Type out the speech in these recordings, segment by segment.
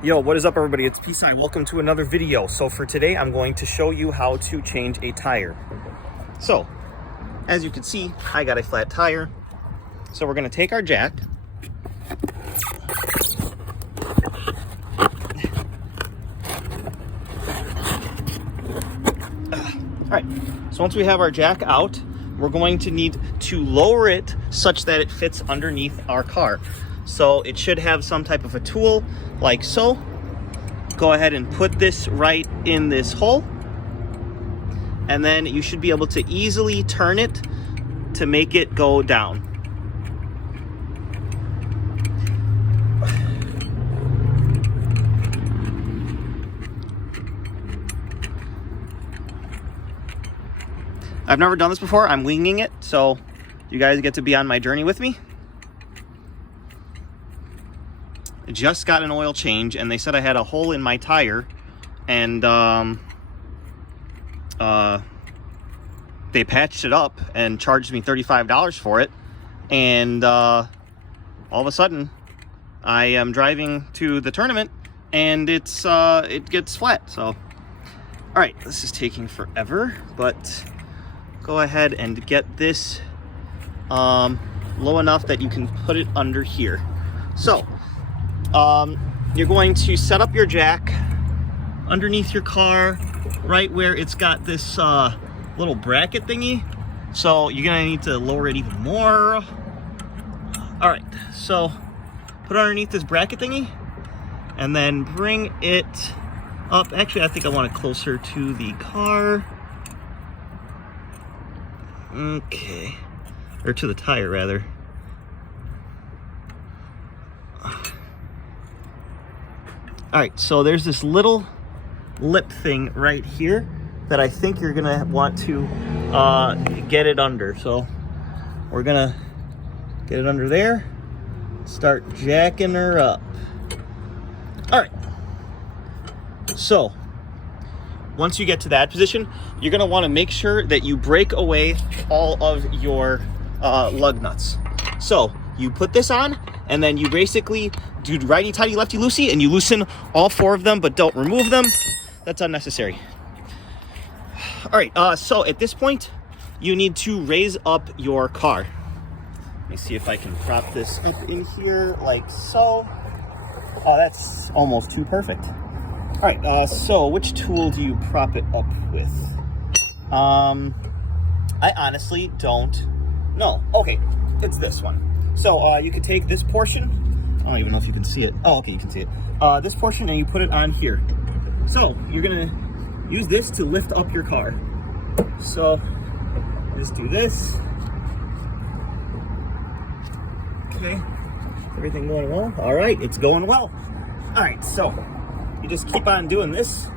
Yo, what is up everybody? It's P-Sign. Welcome to another video. So for today, I'm going to show you how to change a tire. So, as you can see, I got a flat tire. So we're gonna take our jack. All right, so once we have our jack out, we're going to need to lower it such that it fits underneath our car. So it should have some type of a tool like so. Go ahead and put this right in this hole. And then you should be able to easily turn it to make it go down. I've never done this before. I'm winging it, so you guys get to be on my journey with me. I just got an oil change, and they said I had a hole in my tire, and they patched it up and charged me $35 for it. And all of a sudden, I am driving to the tournament, and it gets flat. So, all right, this is taking forever, but go ahead and get this low enough that you can put it under here. So you're going to set up your jack underneath your car, right where it's got this little bracket thingy. So you're gonna need to lower it even more. All right, so put it underneath this bracket thingy and then bring it up. Actually, I think I want it closer to the car. Okay, or to the tire rather. All right, so there's this little lip thing right here that I think you're gonna want to get it under. So we're gonna get it under there, start jacking her up. All right, so once you get to that position, you're gonna wanna make sure that you break away all of your lug nuts. So you put this on, and then you basically do righty tighty lefty loosey, and you loosen all four of them, but don't remove them. That's unnecessary. All right, so at this point, you need to raise up your car. Let me see if I can prop this up in here like so. Oh, that's almost too perfect. All right, so which tool do you prop it up with? I honestly don't know. Okay, it's this one. So you could take this portion. I don't even know if you can see it. Oh, okay, you can see it. This portion, and you put it on here. So you're gonna use this to lift up your car. So just do this. Okay, everything going well? All right, it's going well. All right, so you just keep on doing this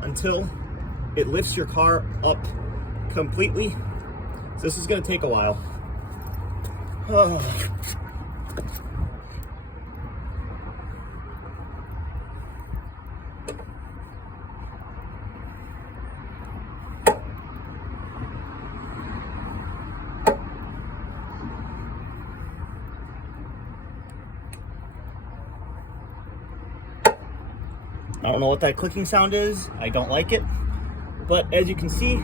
until it lifts your car up completely. So this is gonna take a while. I don't know what that clicking sound is. I don't like it. But as you can see,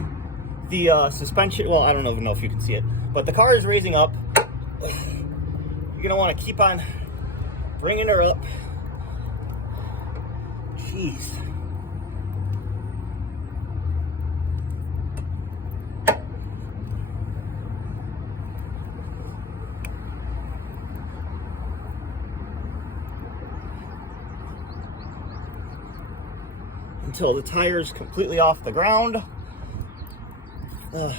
the suspension, well, I don't even know if you can see it, but the car is raising up. You're gonna wanna keep on bringing her up. Jeez. Until the tire's completely off the ground. Oh,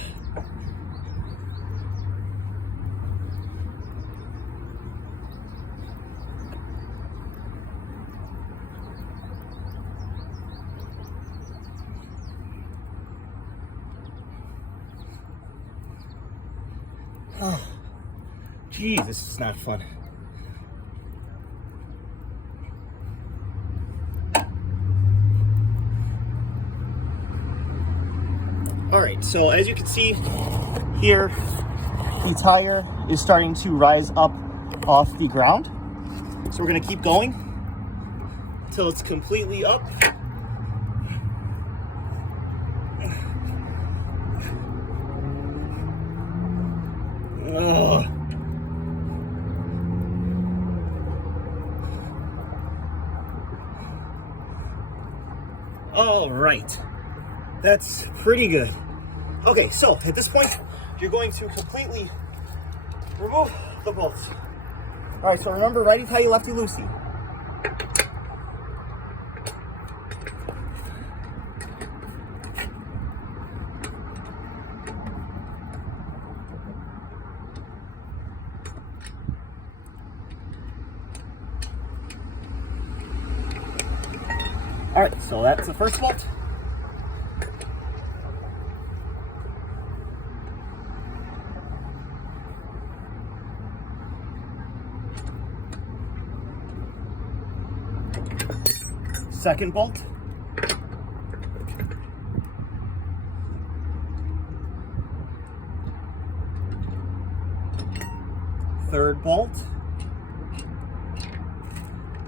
geez, this is not fun. All right, so as you can see here, the tire is starting to rise up off the ground. So we're gonna keep going till it's completely up. Ugh. All right, that's pretty good. Okay, so at this point, you're going to completely remove the bolts. All right, so remember, righty tighty, lefty loosey. All right, so that's the first bolt. Second bolt. Third bolt.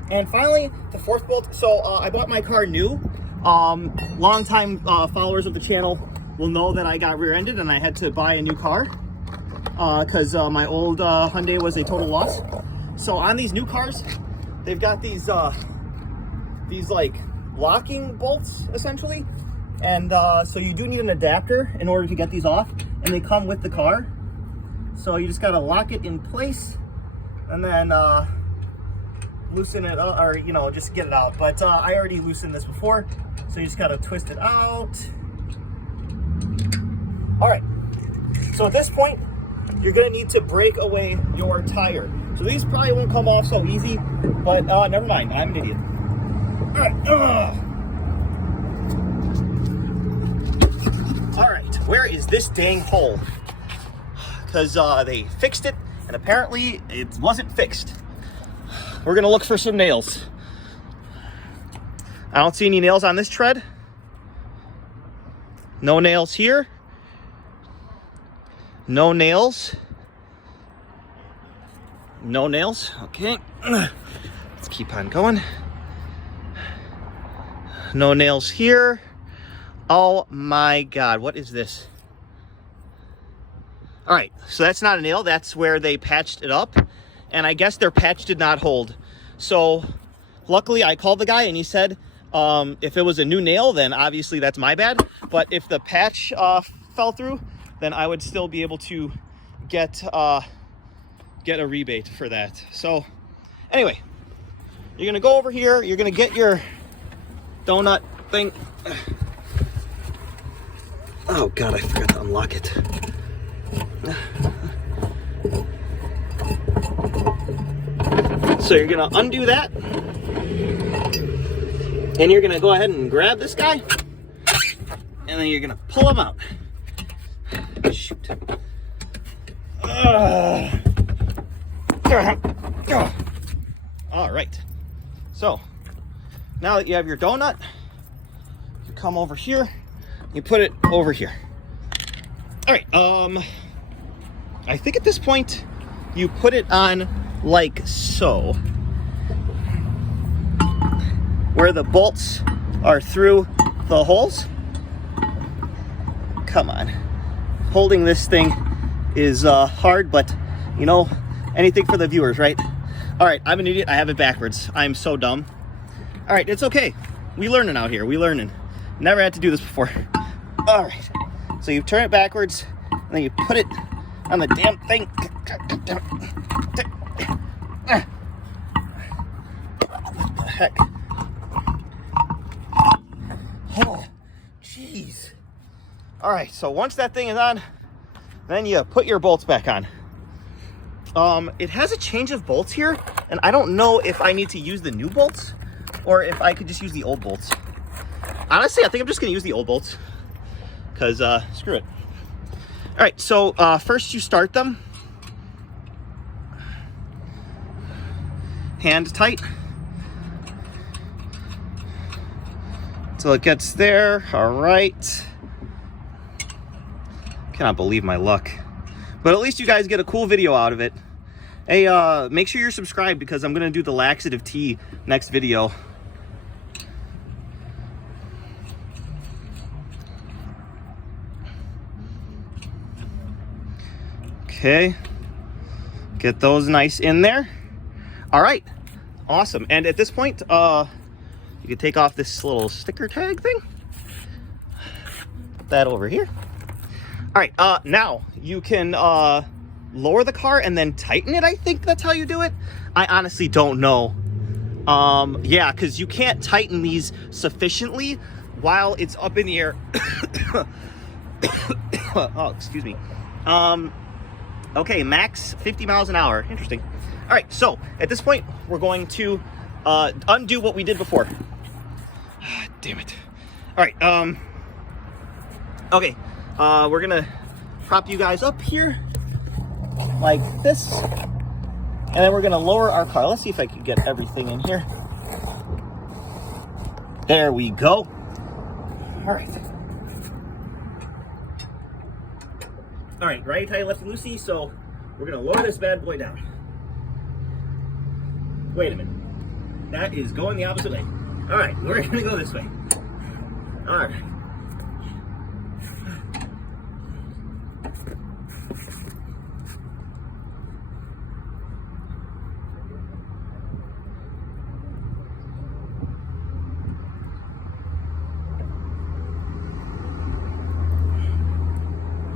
And finally, the fourth bolt. So I bought my car new. Long-time followers of the channel will know that I got rear-ended and I had to buy a new car because my old Hyundai was a total loss. So on these new cars, they've got these like locking bolts essentially, and so you do need an adapter in order to get these off, and they come with the car. So you just gotta lock it in place and then loosen it up, or you know, just get it out. But I already loosened this before, so you just gotta twist it out. All right, so at this point you're gonna need to break away your tire. So these probably won't come off so easy, but never mind, I'm an idiot. All right, all right, where is this dang hole? Because they fixed it and apparently it wasn't fixed. We're gonna look for some nails. I don't see any nails on this tread. No nails here. No nails. No nails. Okay. Let's keep on going. No nails here. Oh my God, what is this? All right, so that's not a nail. That's where they patched it up. And I guess their patch did not hold. So luckily I called the guy and he said, if it was a new nail, then obviously that's my bad. But if the patch fell through, then I would still be able to get a rebate for that. So anyway, you're gonna go over here, you're gonna get your donut thing. Oh God, I forgot to unlock it. So you're gonna undo that, and you're gonna go ahead and grab this guy, and then you're gonna pull him out. Shoot. All right. So now that you have your donut, you come over here, you put it over here. All right. I think at this point you put it on like so, where the bolts are through the holes. Come on, holding this thing is hard, but you know, anything for the viewers, right? All right, I'm an idiot, I have it backwards. I'm so dumb. All right, it's okay, we learning out here, we learning. Never had to do this before. All right, so you turn it backwards and then you put it on the damn thing. What the heck? Oh, jeez. All right, so once that thing is on, then you put your bolts back on. It has a change of bolts here, and I don't know if I need to use the new bolts or if I could just use the old bolts. Honestly, I think I'm just gonna use the old bolts because screw it. All right, so first you start them. Hand tight. Till it gets there, all right. Cannot believe my luck. But at least you guys get a cool video out of it. Hey, make sure you're subscribed because I'm gonna do the laxative tea next video. Okay. Get those nice in there. All right. Awesome. And at this point, you can take off this little sticker tag thing. Put that over here. All right. Now you can lower the car and then tighten it. I think that's how you do it. I honestly don't know. Yeah, because you can't tighten these sufficiently while it's up in the air. Oh, excuse me. Okay, max 50 miles an hour. Interesting. All right, so at this point, we're going to undo what we did before. Damn it. All right, okay, we're gonna prop you guys up here like this, and then we're gonna lower our car. Let's see if I can get everything in here. There we go. All right. All right, righty tighty, lefty loosey. So we're gonna lower this bad boy down. Wait a minute. That is going the opposite way. All right, we're gonna go this way. All right.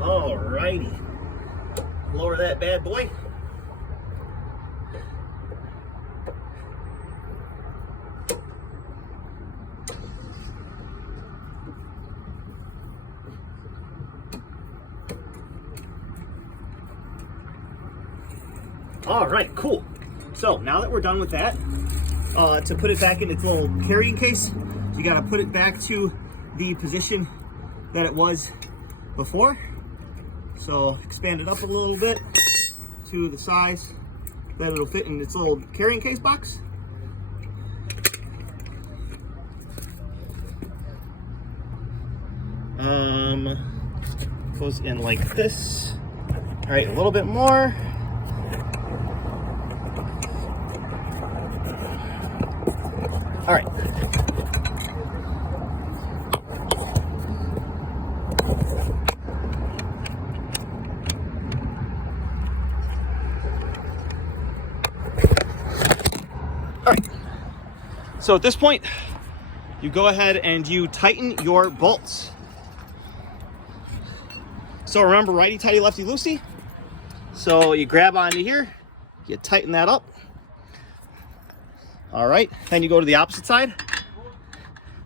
All righty. Lower that bad boy. All right, cool. So now that we're done with that, to put it back in its little carrying case, you gotta put it back to the position that it was before. So expand it up a little bit to the size that it'll fit in its little carrying case box. Goes in like this. All right, a little bit more. All right. All right. So at this point, you go ahead and you tighten your bolts. So remember, righty tighty, lefty loosey. So you grab onto here, you tighten that up. All right, then you go to the opposite side.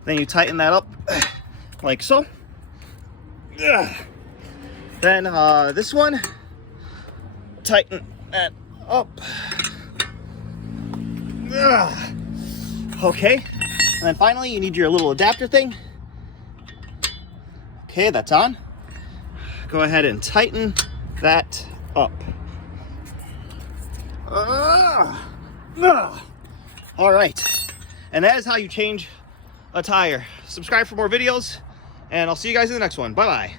Then you tighten that up like so. Then this one, tighten that up. Okay, and then finally you need your little adapter thing. Okay, that's on. Go ahead and tighten that up. All right, and that is how you change a tire. Subscribe for more videos, and I'll see you guys in the next one. Bye-bye.